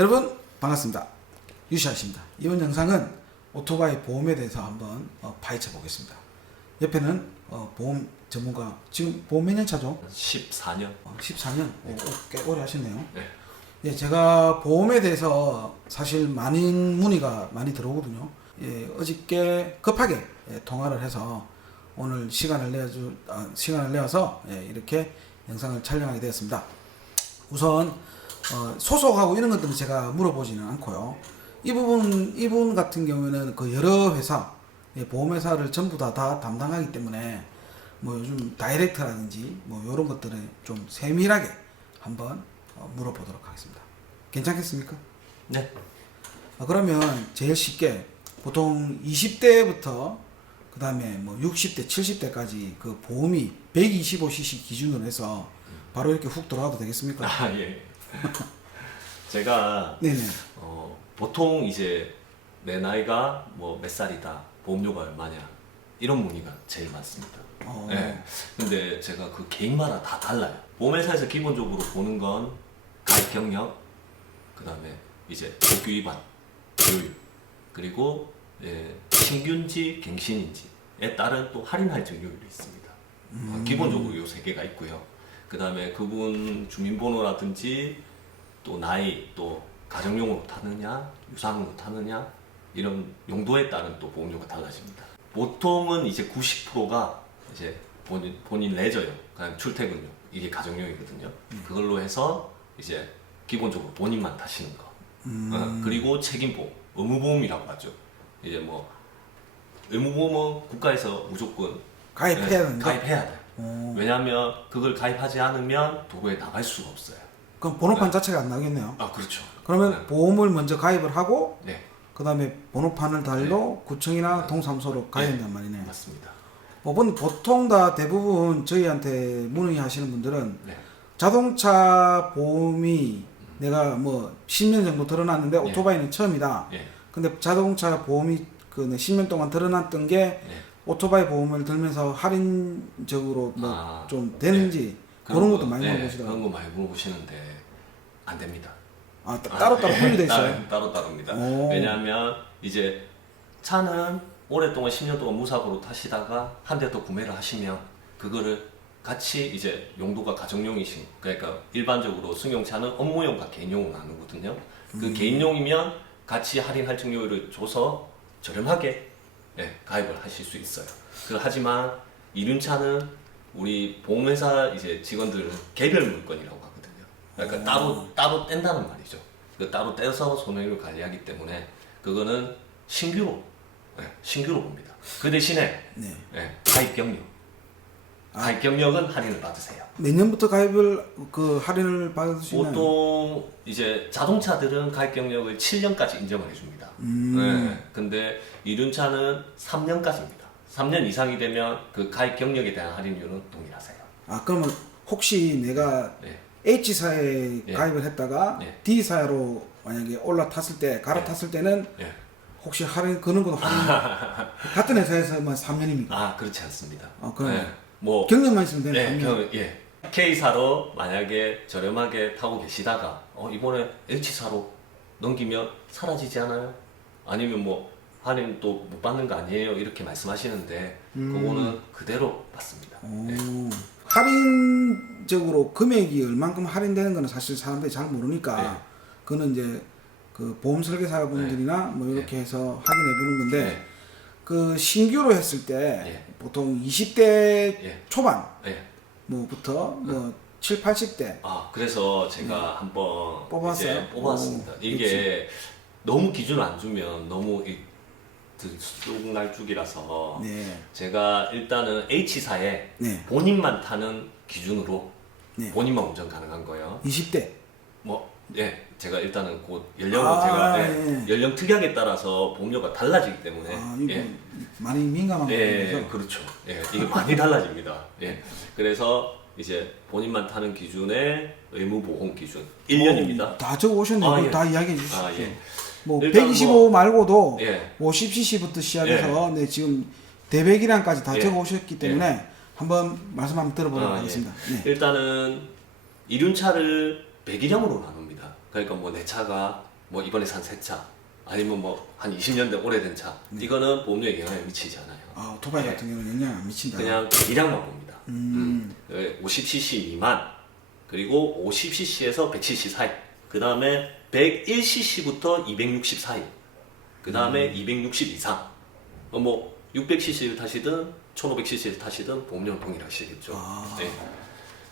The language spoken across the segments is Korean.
여러분 반갑습니다. 유시아씨입니다. 이번 영상은 오토바이 보험에 대해서 한번 어, 파헤쳐 보겠습니다. 옆에는 어, 보험 전문가 지금 보험 몇 년 차죠? 14년. 어, 14년 오, 오, 꽤 오래 하셨네요. 네. 예, 제가 보험에 대해서 사실 많은 문의가 많이 들어오거든요. 예, 어저께 급하게 예, 통화를 해서 오늘 시간을 내주 아, 시간을 내어서 예, 이렇게 영상을 촬영하게 되었습니다. 우선 어, 소속하고 이런 것들은 제가 물어보지는 않고요. 이 부분 이분 같은 경우에는 그 여러 회사 예, 보험회사를 전부 다, 다 담당하기 때문에 뭐 요즘 다이렉트라든지 뭐 이런 것들을 좀 세밀하게 한번 어, 물어보도록 하겠습니다. 괜찮겠습니까? 네. 아, 그러면 제일 쉽게 보통 20대부터 그 다음에 뭐 60대, 70대까지 그 보험이 125cc 기준으로 해서 바로 이렇게 훅 들어가도 되겠습니까? 아, 예. 제가 네네. 어, 보통 이제 내 나이가 뭐 몇 살이다, 보험료가 얼마냐 이런 문의가 제일 많습니다. 어. 네. 근데 제가 그 개인마다 다 달라요. 보험회사에서 기본적으로 보는 건 가입 경력, 그 다음에 이제 법규 위반, 교육, 그리고 예, 신규인지 갱신인지에 따른 또 할인 할증 요율이 있습니다. 어, 기본적으로 요 세 개가 있고요. 그 다음에 그분 주민번호라든지 또 나이 또 가정용으로 타느냐 유상으로 타느냐 이런 용도에 따른 또 보험료가 달라집니다. 보통은 이제 90%가 이제 본인 본인 레저용, 그냥 출퇴근용 이게 가정용이거든요. 그걸로 해서 이제 기본적으로 본인만 타시는 거. 어, 그리고 책임보험, 의무보험이라고 하죠. 이제 뭐 의무보험은 국가에서 무조건 가입해야 네, 되는데. 가입해야 돼 요. 어. 왜냐하면 그걸 가입하지 않으면 도로에 나갈 수가 없어요. 그럼 번호판 자체가 안 나겠네요. 아 그렇죠. 그러면 네. 보험을 먼저 가입을 하고 네, 그 다음에 번호판을 달로 구청이나 네. 동사무소로 가야 네. 된단 말이네. 맞습니다. 뭐 본- 보통 다 대부분 저희한테 문의하시는 분들은 네, 자동차 보험이 내가 뭐 10년 정도 들어놨는데 예. 오토바이는 처음이다. 예, 근데 자동차 보험이 그 10년 동안 들어놨던 게 네. 오토바이 보험을 들면서 할인적으로 뭐 아, 좀 되는지 그런 그런 것도 거, 많이 네, 물어보시더라고요. 그런 거 많이 물어보시는데 안 됩니다. 아, 따- 따로 따로 분류돼 있어요. 따로, 따로 따로입니다. 오. 왜냐하면 이제 차는 오랫동안 10년 동안 무사고로 타시다가 한 대 더 구매를 하시면 그거를 같이 이제 용도가 가정용이신 그러니까 일반적으로 승용차는 업무용과 개인용으로 나누거든요. 그 음. 개인용이면 같이 할인 할증료를 줘서 저렴하게 예, 가입을 하실 수 있어요. 그 하지만 이륜차는 우리 보험회사 이제 직원들은 개별 물건이라고 하거든요. 그러니까 오. 따로 따로 뗀다는 말이죠. 그 따로 떼서 손해율 관리하기 때문에 그거는 신규로 예, 신규로 봅니다. 그 대신에 네. 예, 가입 경력 아. 가입 경력은 할인을 받으세요. 내년부터 가입을 그 할인을 받을 수 있나요? 보통 이제 자동차들은 가입 경력을 7년까지 인정을 해줍니다. 음. 네. 근데 이륜차는 3년까지입니다. 3년 이상이 되면 그 가입 경력에 대한 할인율은 동일하세요. 아 그러면 혹시 내가 네. H사에 예. 가입을 했다가 예. D사로 만약에 올라탔을 때 갈아탔을 때는 예. 혹시 할인 그런 것도 할인 같은 회사에서만 3년입니까? 아 그렇지 않습니다. 아, 그럼 네. 뭐 경력만 있으면 되는 예, 3년. 경, 예. K사로 만약에 저렴하게 타고 계시다가 어, 이번에 H사로 넘기면 사라지지 않아요? 아니면 뭐 할인 또 못 받는 거 아니에요? 이렇게 말씀하시는데 음. 그거는 그대로 받습니다. 오. 예. 할인적으로 금액이 얼만큼 할인되는 거는 사실 사람들이 잘 모르니까 네. 그거는 이제 그 보험 설계사분들이나 뭐 이렇게 해서 확인해 보는 건데 네. 그 신규로 했을 때 예. 보통 20대 예. 초반 예. 뭐부터 뭐 7, 80대 아 그래서 제가 한번 네. 뽑았어요? 이제 뽑았습니다. 오, 이게 너무 기준 안 주면 너무 이 들쑥날쭉이라서 네. 제가 일단은 H사에 네. 본인만 타는 기준으로 네. 본인만 운전 가능한 거예요. 20대 뭐, 예, 제가 일단은 곧 연령을 아, 제가 예, 예. 연령 특약에 따라서 보험료가 달라지기 때문에 아, 이거 예, 많이 민감한 예, 거라서 그렇죠. 예, 이게 많이 달라집니다. 예, 그래서 이제 본인만 타는 기준의 의무 보험 기준 1년입니다. 어, 다 적어 오셨네요. 아, 그럼 예. 다 이야기해 주시죠. 아, 예. 뭐 일단 125 뭐- 말고도 예. 50cc부터 시작해서 네, 지금 대배기량까지 다 예. 적어 오셨기 때문에 한번 말씀 한번 들어보도록 아, 예. 하겠습니다. 네. 일단은 이륜차를 배기량으로 나눕니다. 그러니까 뭐 내 차가 뭐 이번에 산 새 차, 아니면 뭐 한 20년 된 오래된 차, 이거는 보험료에 영향을 미치지 않아요. 아, 오토바이 같은 경우는 영향 안 미친다. 그냥 기량만 봅니다. 음. 음. 50cc 미만, 그리고 50cc에서 100cc 사이, 그 다음에 101cc부터 260 사이, 그 다음에 음. 260 이상. 어, 뭐 600cc를 타시든 1500cc를 타시든 보험료는 동일하시겠죠. 아. 네.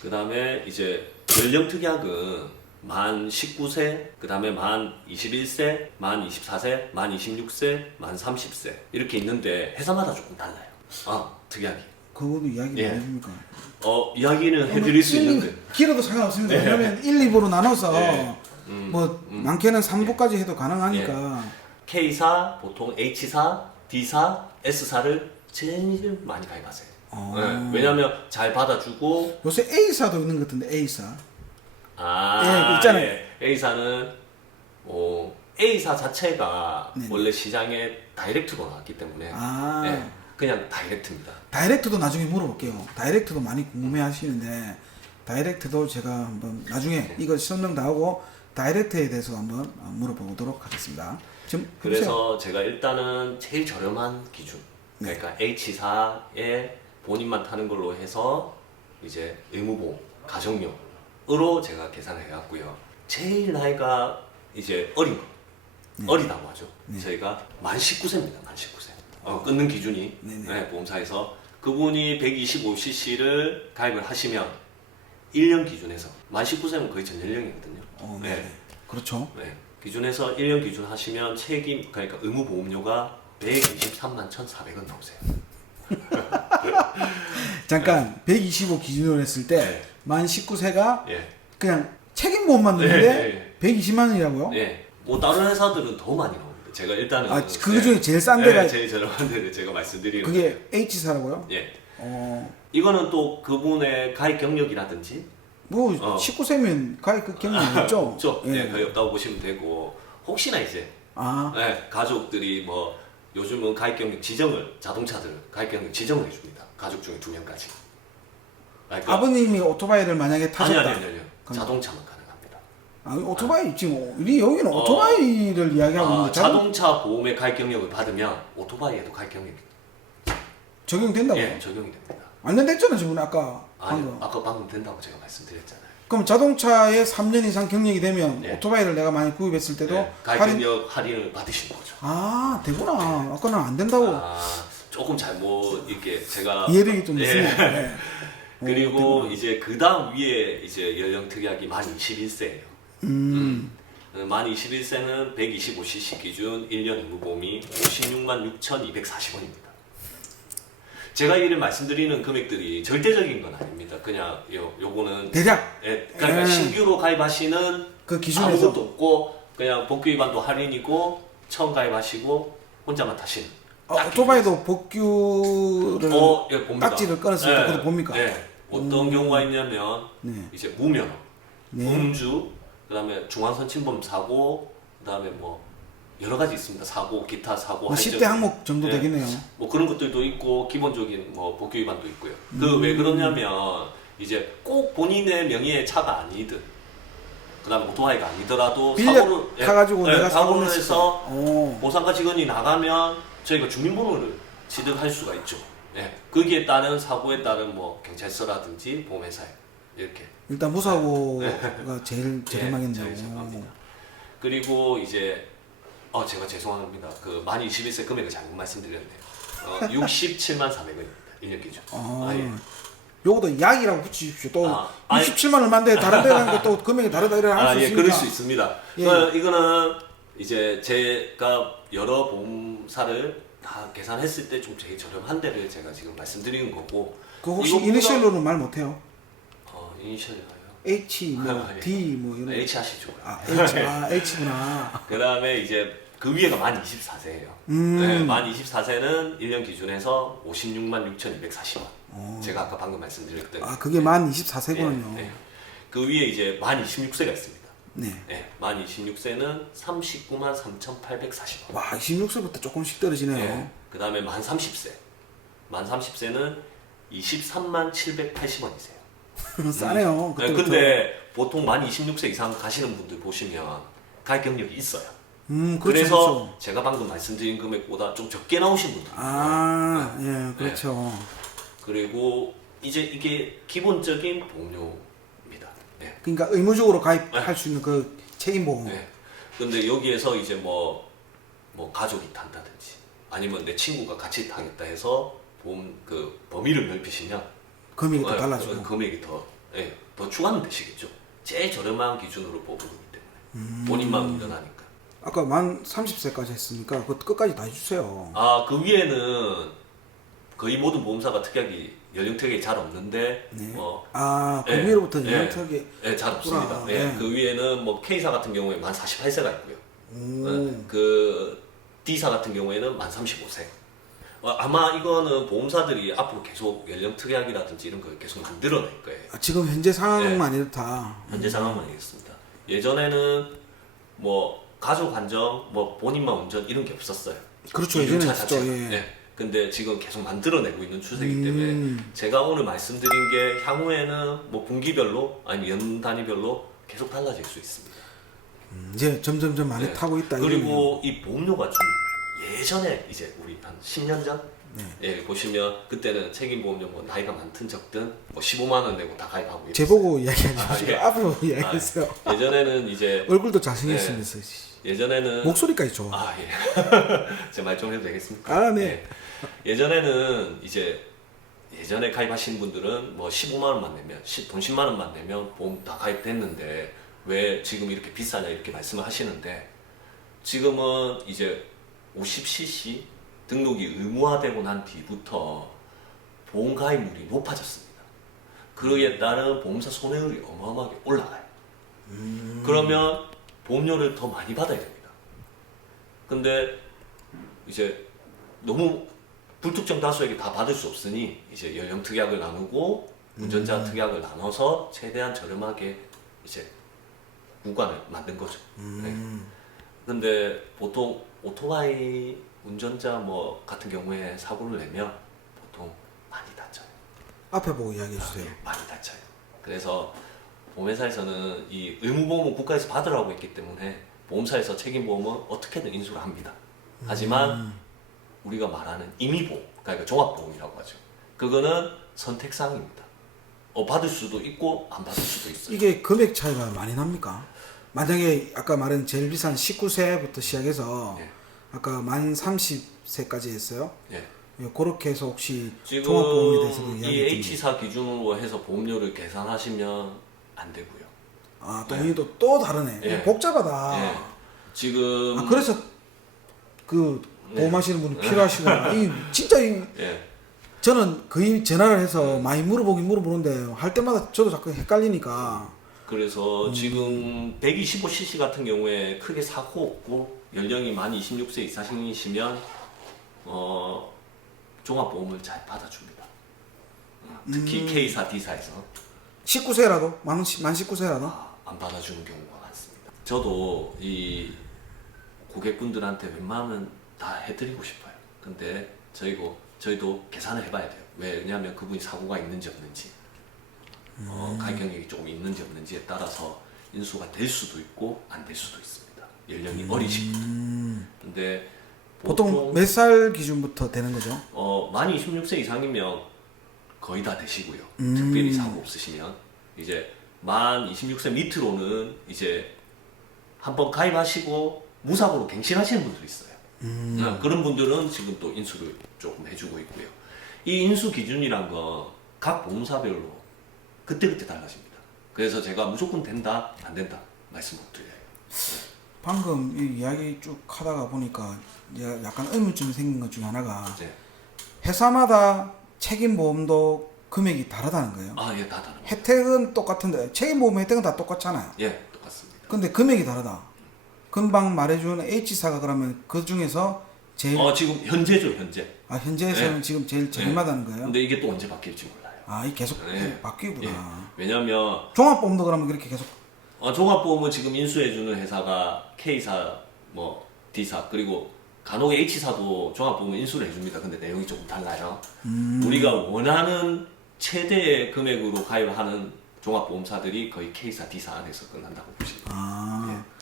그 다음에 이제 연령 특약은 만 19세, 그 다음에 만 21세, 만 24세, 만 26세, 만 30세 이렇게 있는데 회사마다 조금 달라요. 아 특약이. 그거도 이야기 예. 안 해줍니까? 어 이야기는 해드릴 수 일, 있는데. 길어도 상관없습니다. 네. 왜냐면 1, 2부로 나눠서 네. 음, 뭐 음. 많게는 3부까지 해도 가능하니까 K사, 보통 H사, D사, S사를 제일 많이 가입하세요. 어. 네, 왜냐면 잘 받아주고 요새 A사도 있는 것 같은데 A사. 아, 예, 그 있잖아요. 예. A사는 어, A사 자체가 네. 원래 시장에 다이렉트로 나왔기 때문에 아. 예, 그냥 다이렉트입니다. 다이렉트도 나중에 물어볼게요. 다이렉트도 많이 궁금해 하시는데 다이렉트도 제가 한번 나중에 네. 이거 설명 다 하고 다이렉트에 대해서 한번 물어보도록 하겠습니다. 지금 해보세요. 그래서 제가 일단은 제일 저렴한 기준, 네. 그러니까 H사에 본인만 타는 걸로 해서 이제 의무보험, 가정용 으로 제가 계산을 해왔고요. 제일 나이가 이제 어린 거, 네. 어리다고 하죠. 저희가 만 19세입니다. 만 19세. 어, 끊는 기준이 네 네. 네, 보험사에서 그분이 125cc를 가입을 하시면 1년 기준에서 만 19세면 거의 전 연령이거든요. 어, 네. 그렇죠. 네. 기준에서 1년 기준 하시면 책임 그러니까 의무 보험료가 123만 1,400원 나오세요. 잠깐 125 기준으로 했을 때 네. 만 19세가 예. 그냥 책임 보험만 네, 넣는데 120만 원이라고요? 예. 뭐 다른 회사들은 더 많이 나옵니다. 제가 일단은 아, 그 중에 제일 싼 데가- 네, 제일 저렴한 데를 제가 말씀드리는 그게 H사라고요? 예. 어, 이거는 또 그분의 가입 경력이라든지 뭐 어. 19세면 가입 그 경험 있죠? 없죠. 예. 예, 거의 없다고 보시면 되고 혹시나 이제 아, 예, 가족들이 뭐 요즘은 가입 경력 지정을 자동차들 가입 경력 지정을 해줍니다. 가족 중에 두 명까지. 그러니까 아버님이 오토바이를 만약에 아니 타셨다. 아니 아니 아니요. 그럼- 자동차만 가능합니다. 아, 오토바이 지금 우리 여기는 어. 오토바이를 이야기하고 아, 있는데 자 자동차 보험의 가입 경력을 받으면 오토바이에도 가입 경력이 적용된다고? 예, 적용이 됩니다. 안 된댔잖아 지금 아까 아니, 방금. 아까 방금 된다고 제가 말씀드렸잖아요. 그럼 자동차에 3년 이상 경력이 되면 예. 오토바이를 내가 많이 구입했을 때도 네, 할인 경력 할인을 받으시는 거죠. 아 되구나 아까는 안 된다고 아, 조금 잘못 이렇게 제가 이해력이 좀 예. 있습니다 네. 그리고. 이제 그 다음 위에 이제 연령 특약이 만 21세예요. 음, 만 21세는 125cc 기준 1년 의무보험이 56만 6,240원입니다. 제가 이를 말씀드리는 금액들이 절대적인 건 아닙니다. 그냥 요, 요거는 대략 예, 그러니까 예. 신규로 가입하시는 그 기준에서 아무것도 없고 그냥 복귀 위반도 할인이고 처음 가입하시고 혼자만 타시는 어, 딱 오토바이도 복규를 어, 예, 봅니다. 딱지를 끊었을 때 그것도 봅니까? 예. 어떤 경우가 있냐면 네. 이제 무면허, 네. 음주, 그다음에 중앙선 침범 사고, 그다음에 뭐 여러 가지 있습니다. 사고, 기타 사고, 뭐 할증. 10대 항목 정도 예. 되겠네요 뭐 그런 것들도 있고 기본적인 뭐 복귀 위반도 있고요. 음. 그왜 그러냐면 이제 꼭 본인의 명의의 차가 아니든 그다음 오토바이가 아니더라도 빌려 사고를 예, 타가지고 예, 내가 사고를 사고를 해서 오. 보상가 직원이 나가면 저희가 주민번호를 취득할 수가 있죠. 예. 거기에 따른 사고에 따른 뭐 경찰서라든지 보험회사에 이렇게. 일단 무사고가 제일 예, 저렴하겠네요 제일 저렴합니다. 그리고 이제 어 제가 죄송합니다. 그 만 21세 금액을 잘못 말씀드렸네요. 어, 67만 400원입니다. 1년 기준. 아, 아, 예. 요것도 약이라고 붙이십시오. 또 아, 아니- 67만 얼마인데 다른 데 가는 것도 금액이 다르다 이래 아, 할수 예, 있으니까. 그럴 수 있습니다. 예. 그, 이거는 이제 제가 여러 보험사를 다 계산했을 때 좀 제일 저렴한 데를 제가 지금 말씀드리는 거고. 그 혹시 이것보다- 이니셜로는 말 못해요? 어, 이니셜이요? H 뭐 아, 예. D 뭐 이런. H 하시죠. 아 H 아 H구나. 그 다음에 이제 그 위에가 만 24세예요. 음. 네, 만 24세는 1년 기준에서 56만 6,240원. 어. 제가 아까 방금 말씀드렸던. 아 그게 만 24세군요. 예, 예. 그 위에 이제 만 26세가 있습니다. 네. 예, 만 26세는 39만 3,840원. 와 26세부터 조금씩 떨어지네요. 예. 그 다음에 만 30세. 만 30세는 23만 780원이세요. 싸네요. 네, 그때부터. 근데 보통 만 26세 이상 가시는 분들 보시면 가입 경력이 있어요. 음, 그렇죠. 그래서 그렇죠. 제가 방금 말씀드린 금액보다 좀 적게 나오신 분들 아, 네. 예, 그렇죠. 그리고 이제 이게 기본적인 보험료입니다. 네. 그러니까 의무적으로 가입할 수 있는 그 책임 보험. 네. 근데 여기에서 이제 뭐, 뭐 가족이 탄다든지 아니면 내 친구가 같이 타겠다 해서 보험 그 범위를 넓히시면 금액이 또 어, 달라지고. 어, 금액이 더, 예, 더 추가는 되시겠죠. 제일 저렴한 기준으로 뽑은 거기 때문에 음. 본인만 운전하니까. 아까 만 30세까지 했으니까 그 끝까지 다 해주세요. 아, 그 위에는 거의 모든 보험사가 특약이 연령 특약이 잘 없는데 네. 뭐 아, 그 예, 위로부터 예. 연령턱이 예, 잘 없습니다. 예, 예. 그 위에는 뭐 K사 같은 경우에 만 48세가 있고요. 오. 어, 그 D사 같은 경우에는 만 35세. 어, 아마 이거는 보험사들이 앞으로 계속 연령 특약이라든지 이런 걸 계속 만들어낼 거예요. 아, 지금 현재 상황만 네. 이렇다. 현재 상황만 알겠습니다. 예전에는 뭐 가족 한정, 뭐 본인만 운전 이런 게 없었어요. 그렇죠. 이 예전에 있었죠. 자체가. 예. 네. 근데 지금 계속 만들어내고 있는 추세이기 때문에 음. 제가 오늘 말씀드린 게 향후에는 뭐 분기별로 아니면 연 단위별로 계속 달라질 수 있습니다. 음, 이제 점점점 많이 네. 타고 있다. 그리고 이 보험료가 좀 예전에 이제 우리 한 10년 전 네. 예, 보시면 그때는 책임 보험료 뭐 나이가 많든 적든 뭐 15만 원 내고 다 가입하고 이랬어요. 제보고 이야기하지 아, 마시고 예. 앞으로 이야기했어요. 예전에는 이제 얼굴도 잘생겼으면서 예전에는 목소리까지 좋아. 아 예. 제 말 좀 해도 되겠습니까? 아, 네. 예. 예전에는 이제 예전에 가입하신 분들은 뭐 15만 원만 내면 시- 돈 10만 원만 내면 보험 다 가입됐는데 왜 지금 이렇게 비싸냐 이렇게 말씀을 하시는데 지금은 이제 50cc 등록이 의무화되고 난 뒤부터 보험 가입률이 높아졌습니다. 그러기에 따른 보험사 손해율이 어마어마하게 올라가요. 그러면 보험료를 더 많이 받아야 됩니다. 근데 이제 너무 불특정 다수에게 다 받을 수 없으니 이제 연령 특약을 나누고 운전자 특약을 나눠서 최대한 저렴하게 이제 구간을 만든 거죠. 네. 근데 보통 오토바이 운전자 뭐 같은 경우에 사고를 내면 보통 많이 다쳐요. 앞에 보고 이야기해 주세요. 많이 다쳐요. 그래서 보험회사에서는 이 의무보험은 국가에서 받으라고 했기 때문에 보험사에서 책임보험은 어떻게든 인수를 합니다. 하지만 우리가 말하는 임의보험, 그러니까 종합보험이라고 하죠. 그거는 선택사항입니다. 어, 받을 수도 있고 안 받을 수도 있어요. 이게 금액 차이가 많이 납니까? 만약에 아까 말한 제일 비싼 19세부터 시작해서 예. 아까 만 30세까지 했어요. 예. 예, 그렇게 해서 혹시 지금 종합보험에 대해서도 이 이야기 좀 H사 기준으로 해서 보험료를 계산하시면 안 되고요. 아, 또 이게 또, 또 다르네. 예. 복잡하다. 예. 지금 아, 그래서 그 네. 보험하시는 분이 필요하시구나. 이 진짜 이 예. 저는 거의 전화를 해서 많이 물어보긴 물어보는데 할 때마다 저도 자꾸 헷갈리니까 그래서 음. 지금 125cc 같은 경우에 크게 사고 없고 연령이 만 26세 이상이시면 어, 종합보험을 잘 받아줍니다. 어, 특히 음. K사, D사에서 19세라도 만, 시- 만 19세라도 아, 안 받아주는 경우가 많습니다. 저도 이 고객분들한테 웬만하면 다 해드리고 싶어요. 근데 저희고 저희도 계산을 해봐야 돼요. 왜? 왜냐하면 그분이 사고가 있는지 없는지, 어, 가입 경력이 조금 있는지 없는지에 따라서 인수가 될 수도 있고 안 될 수도 있습니다. 연령이 어리신 분들. 근데 보통 몇 살 기준부터 되는 거죠? 어, 만 26세 이상이면 거의 다 되시고요. 음. 특별히 사고 없으시면 이제 만 26세 밑으로는 이제 한번 가입하시고 무사고로 갱신하시는 분들이 있어요. 음. 어, 그런 분들은 지금 또 인수를 조금 해주고 있고요. 이 인수 기준이란 건 각 보험사별로 그때그때 달라집니다. 그래서 제가 무조건 된다, 안 된다 말씀 못 드려요. 방금 이 이야기 쭉 하다가 보니까 약간 의문점이 생긴 것 중에 하나가 이제 회사마다 책임보험도 금액이 다르다는 거예요. 아, 예, 다 다릅니다. 혜택은 똑같은데 책임보험 혜택은 다 똑같잖아요. 예, 똑같습니다. 근데 금액이 다르다. 금방 말해준 H사가 그러면 그 중에서 제일 어, 지금 현재죠, 현재. 아, 현재에서는 네. 지금 제일 저렴하다는 거예요. 근데 이게 또 언제 바뀔지 몰라요. 아, 이 계속 네. 바뀌구나. 예. 왜냐면 종합보험도 그러면 그렇게 계속 어, 종합보험은 지금 인수해주는 회사가 K사, 뭐 D사 그리고 간혹 H사도 종합보험 인수를 해줍니다. 근데 내용이 조금 달라요. 우리가 원하는 최대의 금액으로 가입하는 종합보험사들이 거의 K사, D사 안에서 끝난다고 보시면 돼요. 아 예.